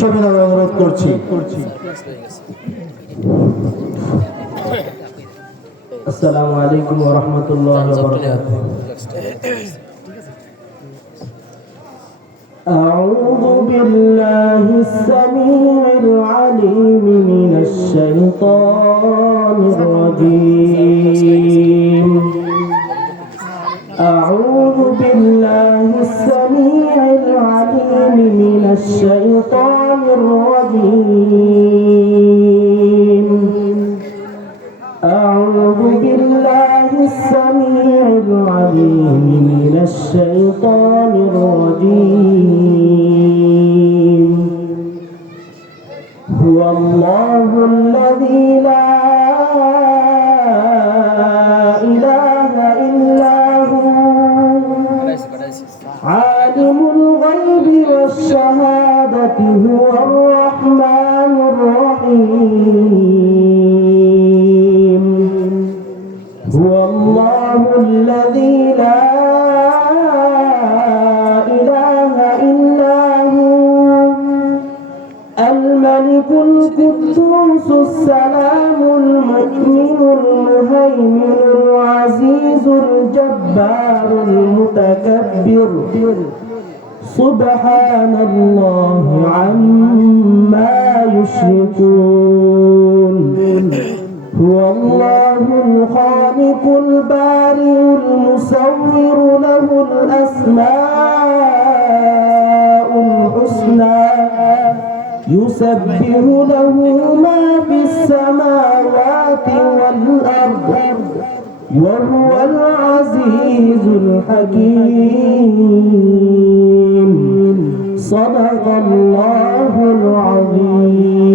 সবিনয় অনুরোধ করছি। আসসালামু আলাইকুম ওয়া রাহমাতুল্লাহি ওয়া বারাকাতুহু। أعوذ بالله السميع العليم من الشيطان الرجيم. أعوذ بالله السميع العليم من الشيطان الرجيم. أعوذ بالله السميع العليم من الشيطان الرجيم. هو الله الذي لا إله إلا هو عالم الغيب والشهادة هو الرحمن الرحيم. هو الله الذي لا إله إلا هو الملك القدوس السلام المؤمن المهيمن العزيز الجبار المتكبر سبحان الله عما يشركون. هو الله الخالق البارئ المصور له الأسماء الحسنى يسبح له ما في السماوات والأرض وهو العزيز الحكيم. صدق الله العظيم.